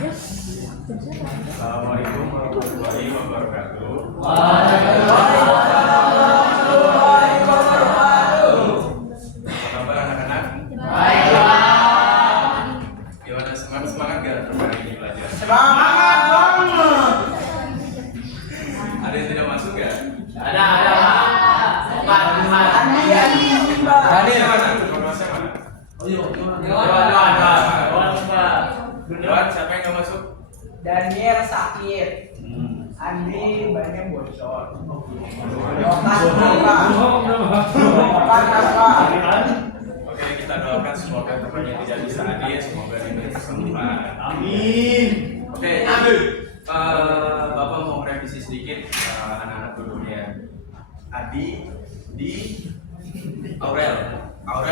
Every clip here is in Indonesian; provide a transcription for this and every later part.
Assalamualaikum warahmatullahi wabarakatuh. Waalaikumsalam warahmatullahi wabarakatuh. Apa kabar anak-anak? Baiklah. Gimana, semangat gak hari ini belajar? Semangat banget. Ada yang tidak masuk ya? Ada. Andi, Mbak. Hadir mana? Informasi mana? Dewan, siapa yang gak masuk? Daniel sakit. Andi banyak bocor. Oke, kita doakan semoga temannya tidak bisa hadir, semoga diberi kesembuhan. Amin. Oke, Bapak mau revisi sedikit anak-anak dulunya. Adi, di Aurel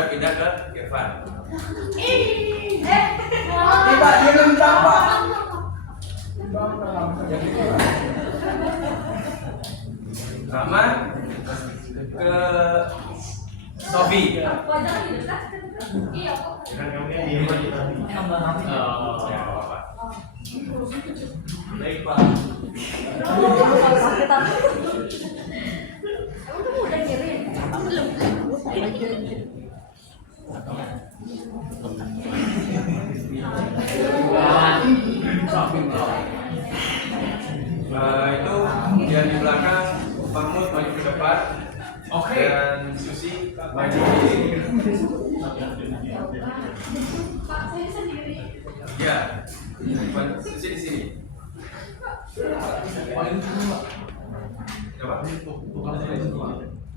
pindah ke Irfan. Tidak, dia belum berapa. Rama ke Sofi. Baik, Pak. Itu yang di belakang Mahmud maju ke depan. Oke. Dan Susi maju ke sini. Ya, Susi di sini. Coba.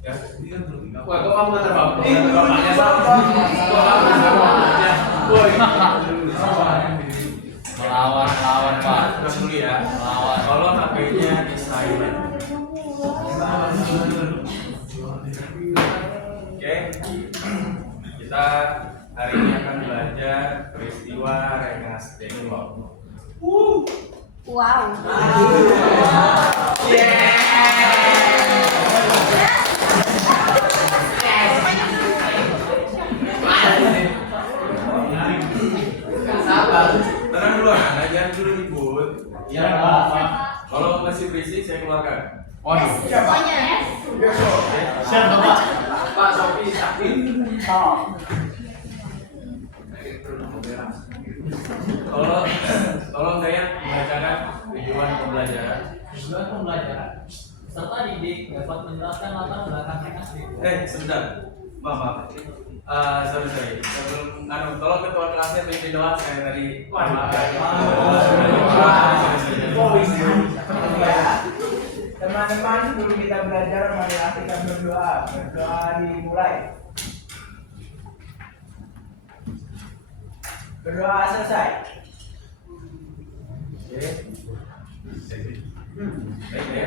Ya. Wah, kok kamu nggak terbang? Bapaknya sama. Melawan Pak. Terus dulu ya. Melawan. Kalau HP-nya di silent. Oke. Kita hari ini akan belajar peristiwa Rengas Dengklok. Wow. Tenang dulu anak, jangan dulu ribut. Iya, Pak. Kalau masih berisik saya keluarkan. Semuanya. Siap, Bapak. Pak Sofi sakit. Tolong saya membacakan tujuan pembelajaran. Tujuan pembelajaran serta didik dapat menjelaskan latar belakang Rengas Dengklok. Sebentar, maaf. Sorry. Sebelum, tolong ketua kelasnya pimpin doa saya tadi. Teman-teman, sebelum kita belajar, marilah kita berdoa. Berdoa dimulai. Berdoa selesai. Oke. Baik ya.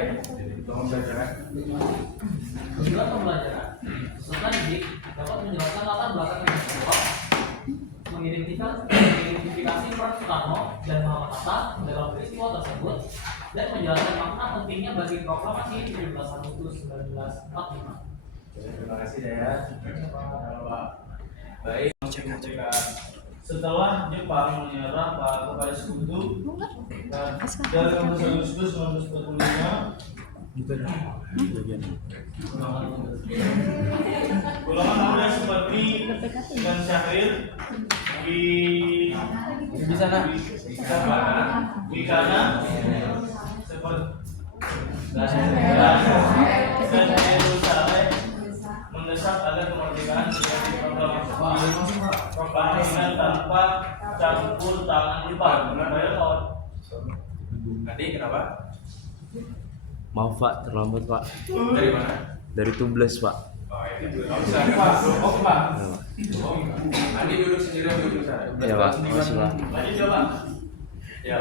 Tolong bacakan. Tujuan pembelajaran serta didik dapat menjelaskan latar belakang Rengas Dengklok, mengidentifikasi peran Soekarno dan Muhammad Hatta dalam peristiwa tersebut, dan menjelaskan makna pentingnya bagi proklamasi 17 Agustus 1945. Terima kasih ya. Baik. Setelah Jepang menyerah kepada Sekutu dan dari 15 Agustus 1945, golongan muda seperti dan Syahrir di sana di kanan seperti dan Yerusalem mendesak agar kemerdekaan menjadi proklamasi tanpa campur tangan Jepang. Tadi kenapa? Maaf Pak, terlambat Pak. Dari mana? Dari Tubles Pak. Oh, itu dulu. Pak. Andi duduk sendiri duduk sana. Ya Pak, makasih Pak. Lanjut coba. Ya.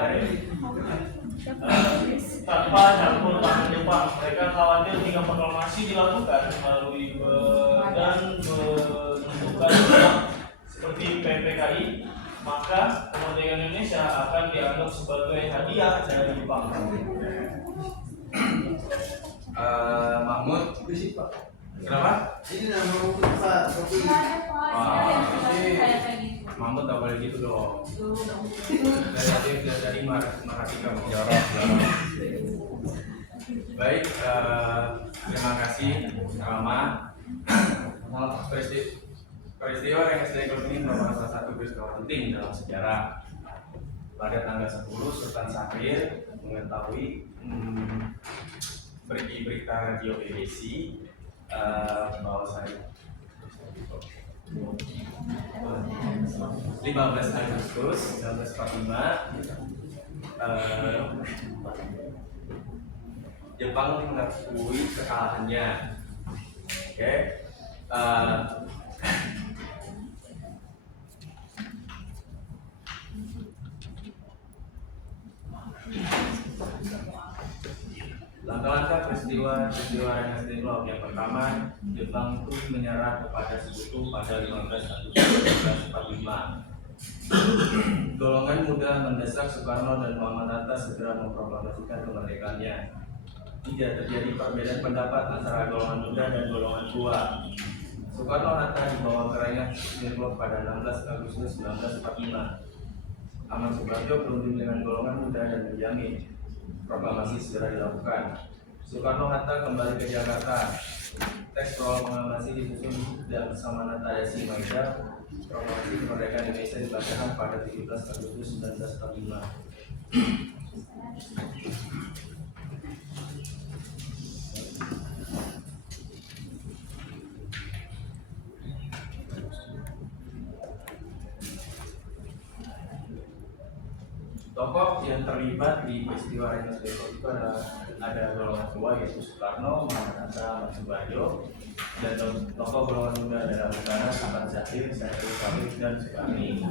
Tanpa campur tangan Jepang, mereka khawatir jika proklamasi dilakukan melalui dan menentukan seperti PPKI, maka kemerdekaan Indonesia akan dianggap sebagai hadiah dari Jepang. Mahmud, kenapa? Ini nama Pak Sofi. Wah, Kayak gitu. Mahmud tak boleh gitu dong. Dari Mahardika Jorok. Baik, terima kasih Rama. Peristiwa RNSD Klub ini merupakan salah satu peristiwa penting dalam sejarah. Pada tanggal 10, Sultan Syahrir mengetahui berita radio BBC bahwa saya 15 Agustus 1945 Jepang mengakui kekalahannya. Oke. Langkah-langkah peristiwa RNSD Klub. Yang pertama, Jepang pun menyerah kepada Sekutu pada 15 Agustus 1945. Golongan muda mendesak Soekarno dan Muhammad Hatta segera memproklamasikan kemerdekaannya. Tidak terjadi perbedaan pendapat antara golongan muda dan golongan tua. Soekarno Hatta dibawa ke RNSD Klub pada 16 Agustus 1945. Ahmad Subarjo berunding dengan golongan muda dan menjamin proklamasi segera dilakukan. Soekarno Hatta kembali ke Jakarta. Teks proklamasi disusun dan bersama Nata Yasi Maida. Proklamasi kemerdekaan Indonesia dibacakan pada 17 Agustus 1945. Tokoh yang terlibat di peristiwa RNSD itu ada golongan tua yaitu Soekarno, Muhammad Hatta, Ahmad Subarjo, dan tokoh golongan muda adalah Bung Sultan Syahrir, Saiful Khalid, dan Soekarni.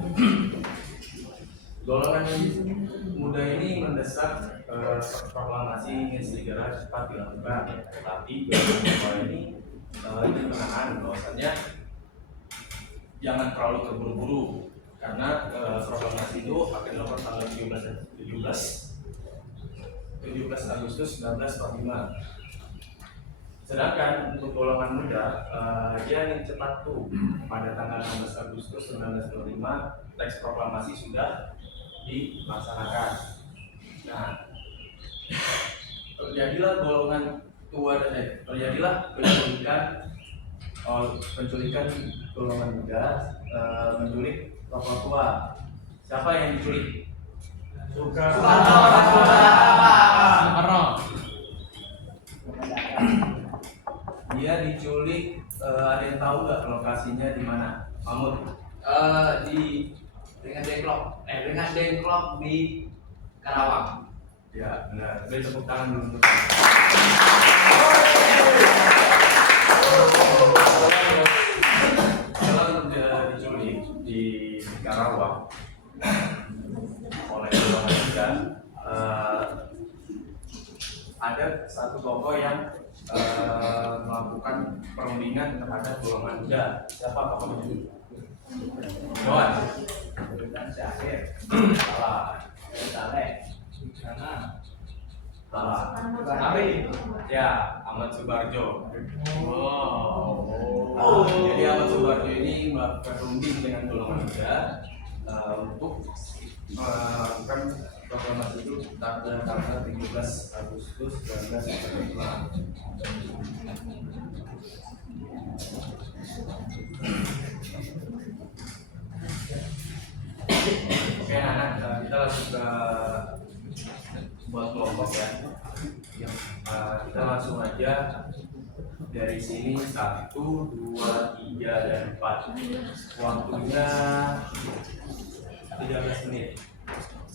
Golongan muda ini mendesak proklamasi ingin segera cepat dilakukan, tetapi golongan tua ini menahan bahwasannya jangan terlalu terburu-buru. Karena proklamasi itu akan dilakukan tanggal 17 Agustus 1945. Sedangkan untuk golongan muda, dia yang cepat tuh pada tanggal 16 Agustus 1945 teks proklamasi sudah dilaksanakan. Nah, terjadilah golongan tua dan terjadilah penculikan golongan muda menculik tokoh tua. Siapa yang diculik? Soekarno. Dia diculik. Ada yang tahu nggak lokasinya di mana? Mahmud? Di Rengas Dengklok di Karawang. Ya, benar. Beri tepuk tangan dulu. Setelah diculik di Karawang oleh golongan muda, ada satu tokoh yang melakukan perundingan terhadap golongan muda. Siapa tokohnya? Johan. Sultan Syahrir. Salah. Saleh. Salah. Abi. Ya, Ahmad Subarjo. Wow. Jadi Ahmad Subarjo ini melakukan runding dengan golongan muda untuk melakukan proklamasi itu tanggal 17 Agustus 1945. Oke anak, kita langsung ke buat kelompok ya. Kita langsung aja dari sini 1, 2, 3, dan 4. Waktunya 13 menit.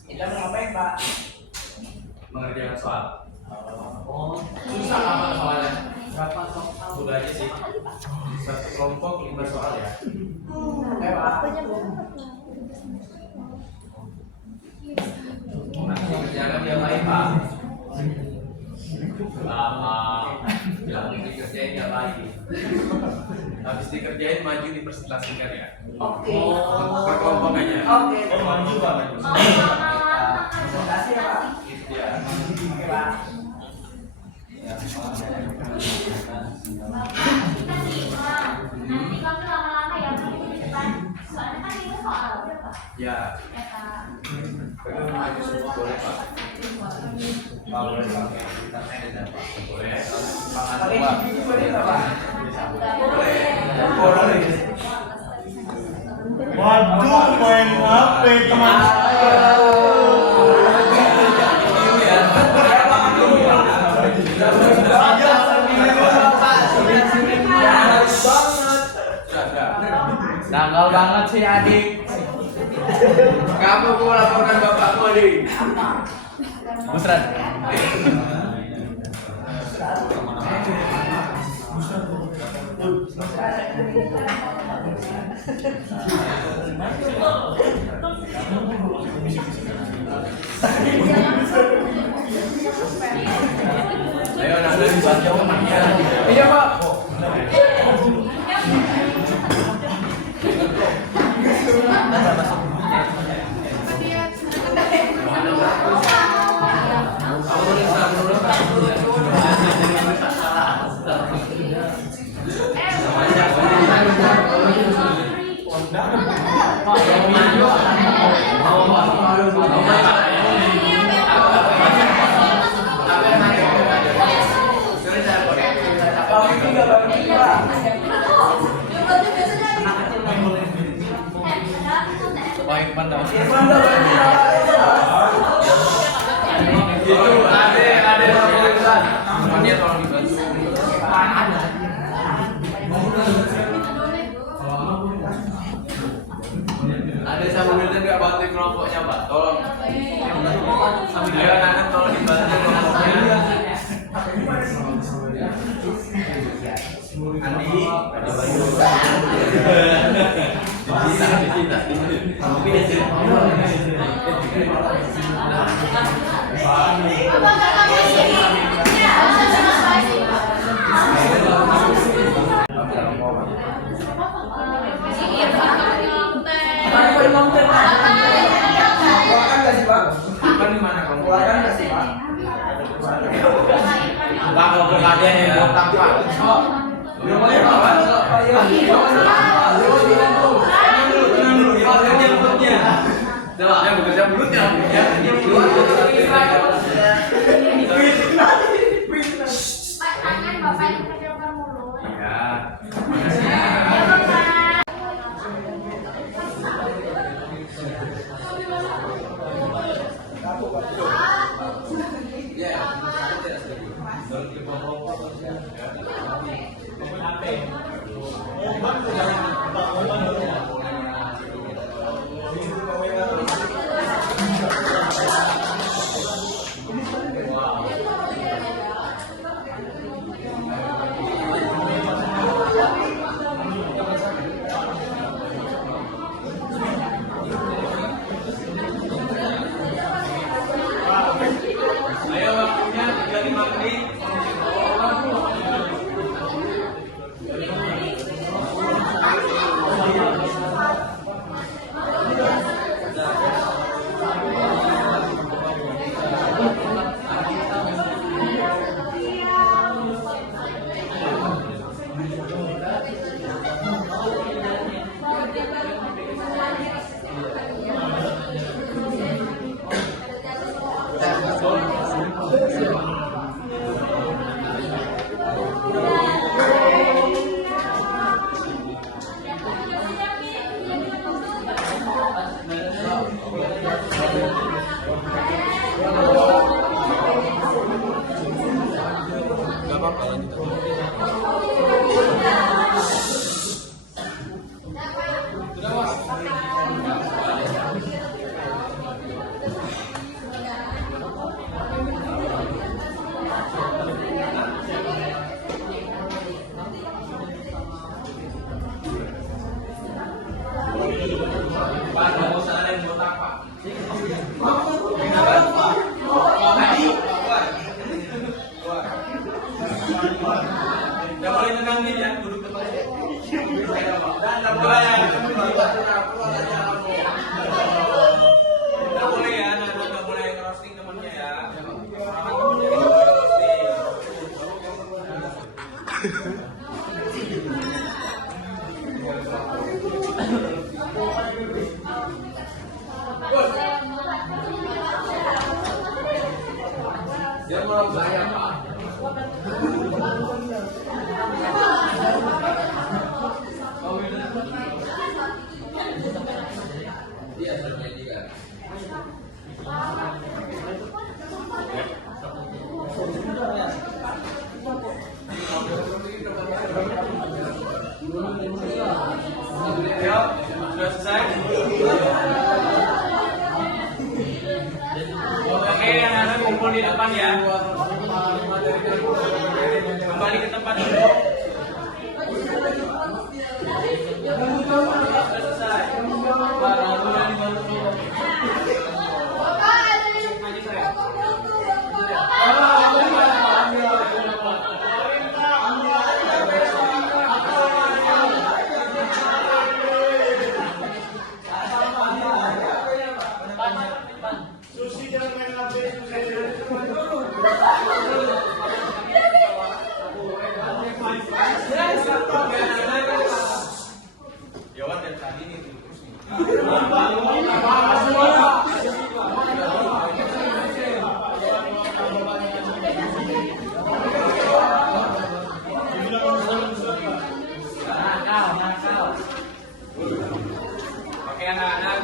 Kita mau ngapain, Pak? Mengerjakan soal. Oh, Susah apa soalnya? berapa soal? Udah aja sih. Satu kelompok 5 soal ya. Oke, Pak. Jangan dia lain Pak. Lama. Jangan dikerjain dia lagi. Habis dikerjain maju dipresentasikan ya. Oke. Per kelompok aja. Oke. Oh, maju Pak, maju. Presentasi ya, Pak. Ya. Oke, Pak. Nanti kamu lama-lama ya, di depan. Soalnya kan itu soal. Ya. Boleh Pak. Kalau boleh pakai internet Pak. Boleh. Semangat Pakai Pak. gigi boleh nggak Pak? Boleh. Waduh, main HP teman Nakal banget sih adik. Kamu mau laporkan bapakmu adik. Busran. Ayo anak dibaca umumnya. Iya Pak. Baik pandang. Itu ada pemirsa. Namanya tolong dibantu. Ada sama mobilnya nggak bantu kelompoknya Pak? Tolong. Ayo anak tolong dibantu kelompoknya. Andi, ada bantu. Kalau berkalian yang botak Pak. Belum boleh Pak. Yang bekerja mulutnya. Pak, tangan Bapak ini pegang mulut. Ya. Ya, Bapak. Ayo waktunya 35 menit. Pak, nggak usah ada yang botak Pak. Nggak boleh tegang diri ya, duduk tempat ini. Dan nggak boleh ya, nggak boleh ya, nggak boleh roasting temannya ya. Dia mau bayar Pak. Iya, terjadi kan. Yuk, sudah selesai. Oke, anak-anak kumpul di depan ya. Kembali ke tempat duduk. Sudah selesai. Susi jangan main HP, Yawan dari tadi nih terus nih. Oke anak-anak,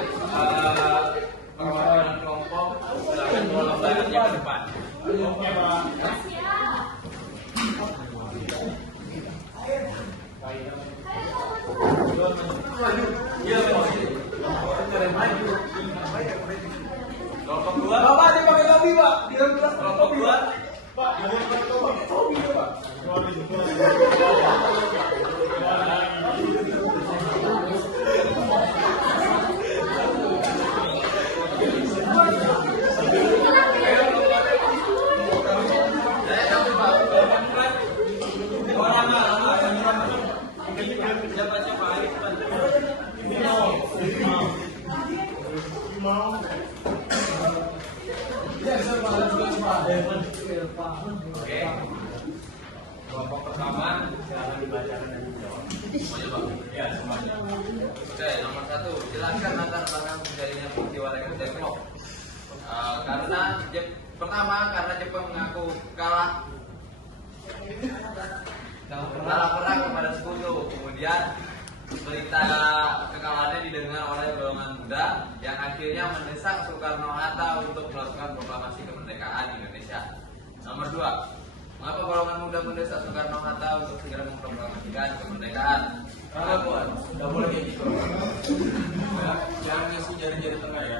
perwakilan kelompok silakan bawa lembarannya ke depan. Oke, Pak. Kelompok dua. Bapak dia pakai topi Pak. Di dalam kelas Kelompok dua. Pak, jangan pakai topi, Pak. Oke. Kelompok pertama silakan dibacakan dan dijawab. Semuanya Pak? Ya, semuanya. Oke, nomor 1, jelaskan latar belakang terjadinya peristiwa Depok. Karena Jepang mengaku kalah perang kepada Sekutu. Kemudian berita kekalahannya didengar oleh golongan muda yang akhirnya mendesak Soekarno-Hatta untuk melakukan proklamasi kemerdekaan Indonesia. Nomor 2, mengapa golongan muda mendesak Soekarno-Hatta untuk segera memproklamasikan kemerdekaan? Buat, nggak boleh kayak gitu. Jangan ngisi jari-jari tengah ya.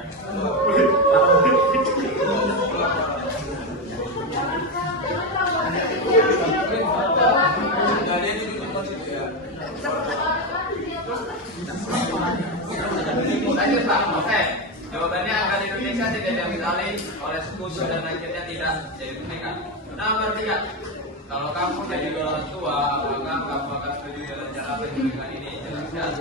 Nggak ada itu di tempat itu ya. Lanjut Pak, oke. Jawabannya akan Indonesia tidak diambil alih oleh Sekutu dan akhirnya tidak jadi merdeka. Nomor 3, kalau kamu jadi golongan tua, apakah kamu akan setuju dengan cara penculikan ini? Jelaskan.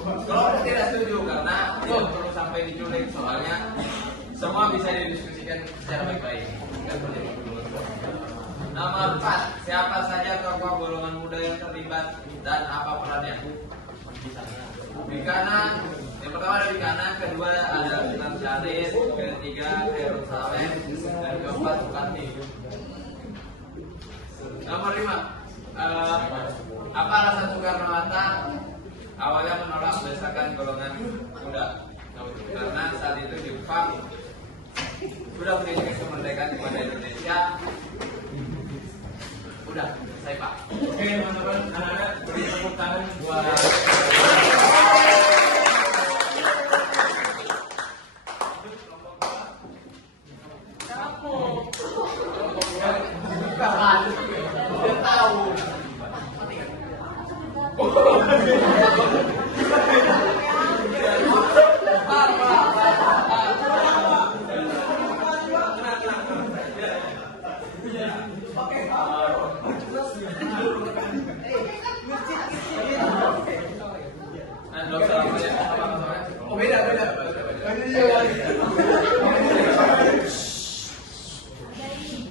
Kalau tidak setuju karena tidak perlu sampai diculik, soalnya semua bisa didiskusikan secara baik-baik. Nomor 4, siapa saja tokoh golongan muda yang terlibat dan apa perannya? Di kanan, yang pertama ada di kanan, kedua ada Sultan Syarif, ketiga Khairul Saleh, dan keempat Soekarti. Nomor 5, apa alasan Soekarno-Hatta awalnya menolak mendesakan golongan muda? Karena saat itu Jepang sudah menginginkan kemerdekaan kepada Indonesia. Udah, selesai Pak. Oke teman-teman, anak-anak beri tepuk tangan buat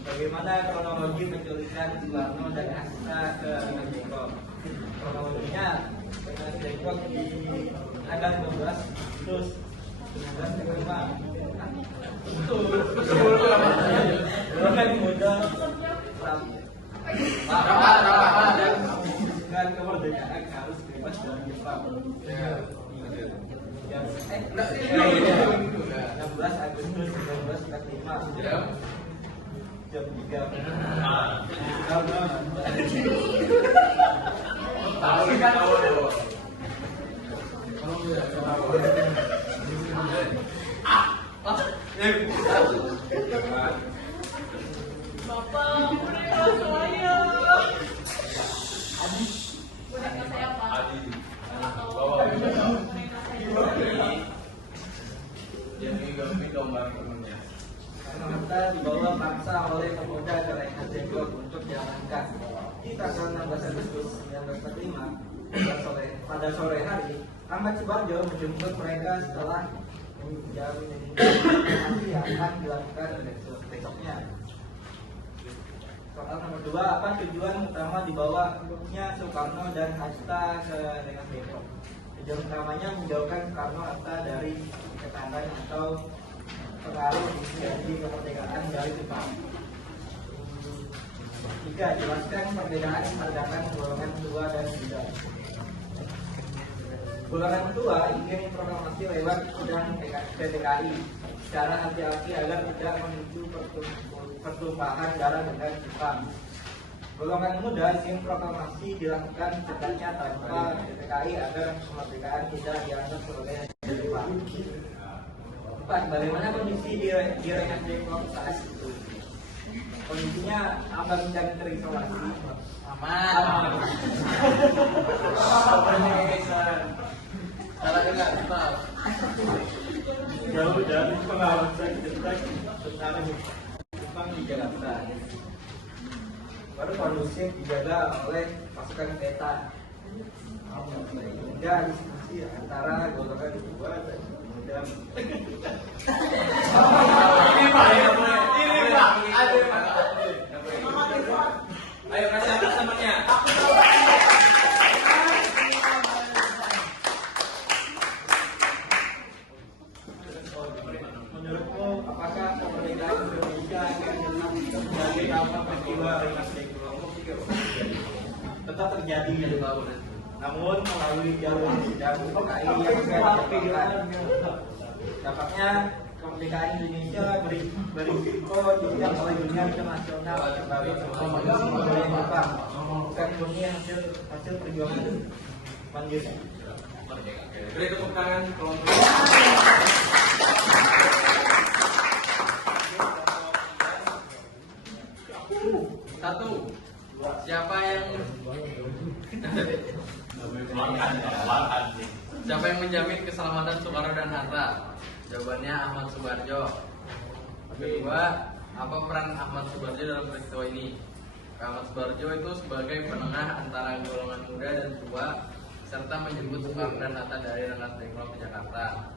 Bagaimana kronologi penculikan Soekarno dan Hatta ke Depok? Kronologinya Depok di tanggal 12 Agustus Golongan muda dengan kemerdekaan harus bebas dari Jepang. 16 Agustus 1945 jam 3. Boneka saya apa? Hatta dibawa paksa oleh pemuda ke Rengas Dengklok untuk diamankan. Di tanggal 16 Agustus 1945 pada sore hari, Ahmad Subarjo menjemput mereka setelah informasi yang akan dilakukan besoknya. Soal nomor 2, apa tujuan utama dibawanya Soekarno dan Hatta ke Rengas Dengklok? Tujuan utamanya menjauhkan Soekarno Hatta dari tekanan atau pengaruh dari kemerdekaan dari Jepang. 3. Jelaskan perbedaan pandangan golongan tua dan muda. Golongan tua ingin proklamasi lewat sidang PTKI secara hati-hati agar tidak memicu pertumpahan darah dengan Jepang. Golongan muda ingin proklamasi dilakukan secepatnya tanpa PTKI agar kemerdekaan tidak dianggap sebagai Jepang. 4. Bagaimana kondisi di Rengas Dengklok saat itu? Kondisinya aman dan terisolasi. Aman. Salah dengar, Pak. Jauh dari pengawasan tentara Jepang di Jakarta. Baru kondusif dijaga oleh pasukan peta. Hingga diskusi antara golongan tua dan muda. Ini Pak. Ayo kasih temannya. Menurutmu, apakah kemerdekaan Indonesia akan terjadi tanpa peristiwa Rengas Dengklok? Tetap terjadi, namun melalui jalur sidang PKI yang dilakukan. Dampaknya kemerdekaan Indonesia berisiko dilihat oleh dunia internasional sebagai budaya Jepang, bukan murni hasil perjuangan mandiri. Beri tepuk tangan kelompok. Satu. Siapa yang menjamin keselamatan Soekarno dan Hatta? Jawabannya Ahmad Subarjo. Kedua, apa peran Ahmad Subarjo dalam peristiwa ini? Ahmad Subarjo itu sebagai penengah antara golongan muda dan tua, serta menjemput Soekarno dan Hatta dari Rengas Dengklok ke Jakarta.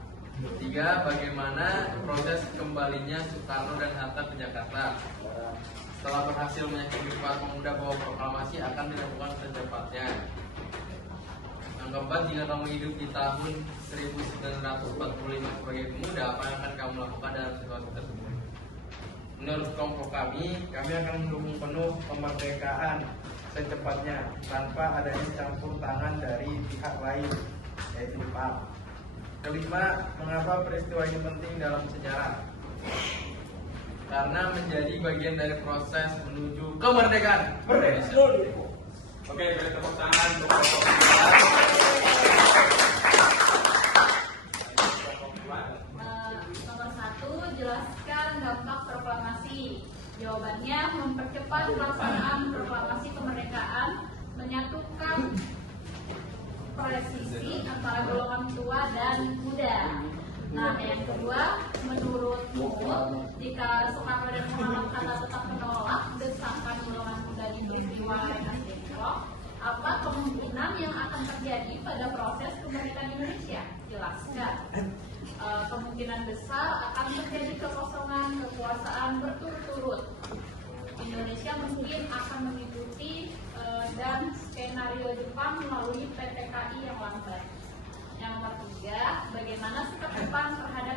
3. Bagaimana proses kembalinya Soekarno dan Hatta ke Jakarta? Setelah berhasil meyakinkan para pemuda bahwa proklamasi akan dilakukan secepatnya. Yang keempat, jika kamu hidup di tahun 1945 sebagai pemuda, apa yang akan kamu lakukan dalam situasi tersebut? Menurut kelompok kami akan mendukung penuh kemerdekaan secepatnya tanpa adanya campur tangan dari pihak lain, yaitu Jepang. Kelima, mengapa peristiwa ini penting dalam sejarah? Karena menjadi bagian dari proses menuju kemerdekaan. Oke, beri tepuk tangan untuk Nomor 1, jelaskan dampak proklamasi. Jawabannya, mempercepat pelaksanaan proklamasi kemerdekaan, menyatukan presisi antara golongan tua dan muda. Nah, yang kedua, menurutmu, jika Soekarno dan Muhammad Hatta tetap menolak desakan golongan muda di peristiwa Rengas Dengklok, apa kemungkinan yang akan terjadi pada proses kemerdekaan Indonesia? Jelaskan. Kemungkinan besar akan terjadi kekosongan kekuasaan berturut-turut. Indonesia mungkin akan mengikuti dan skenario Jepang melalui PTKI yang lambat. Yang nomor 3, bagaimana sikap Jepang terhadap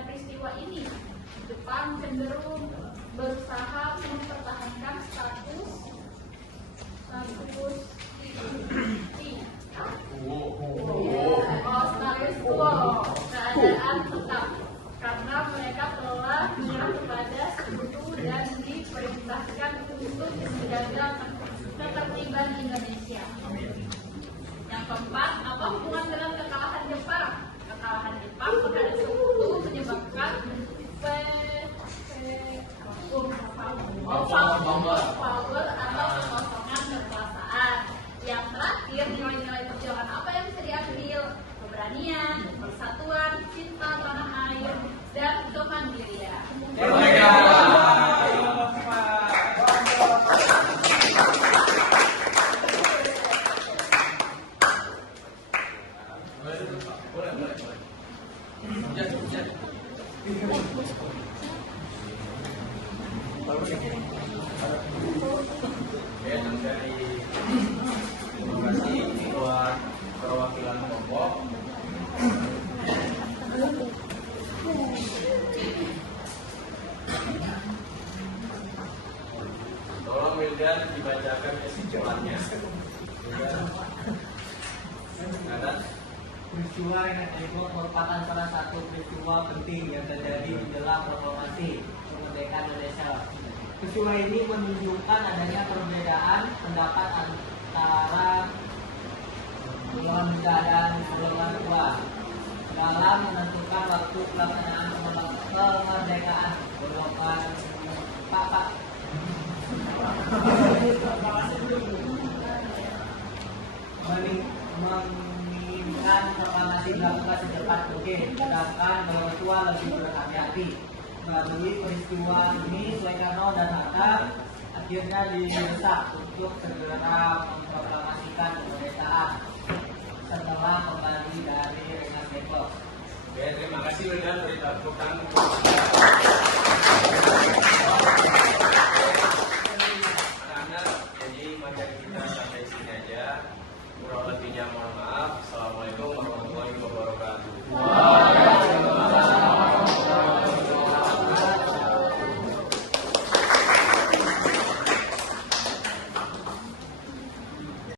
persatuan, cinta tanah air, dan kemandirian. Terima kasih buat perwakilan kelompok. Tolong Wildan dibacakan kesimpulannya. Peristiwa yang tersebut merupakan salah satu peristiwa penting yang terjadi di dalam proklamasi kemerdekaan Indonesia. Peristiwa ini menunjukkan adanya perbedaan pendapat antara golongan muda dan golongan tua dalam menentukan waktu pelaksanaan kemerdekaan. Golongan Pak menginginkan proklamasi dilakukan secepat mungkin, sedangkan golongan tua lebih berhati-hati. Melalui peristiwa ini, Soekarno dan Hatta akhirnya didesak untuk segera